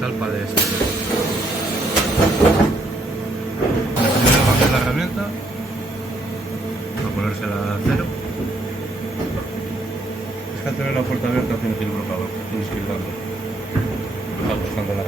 está el pad este. Primero cambiar la herramienta a ponérsela a cero. Es que al tener la puerta abierta tienes que ir bloqueado, tienes que ir dando. Está buscando la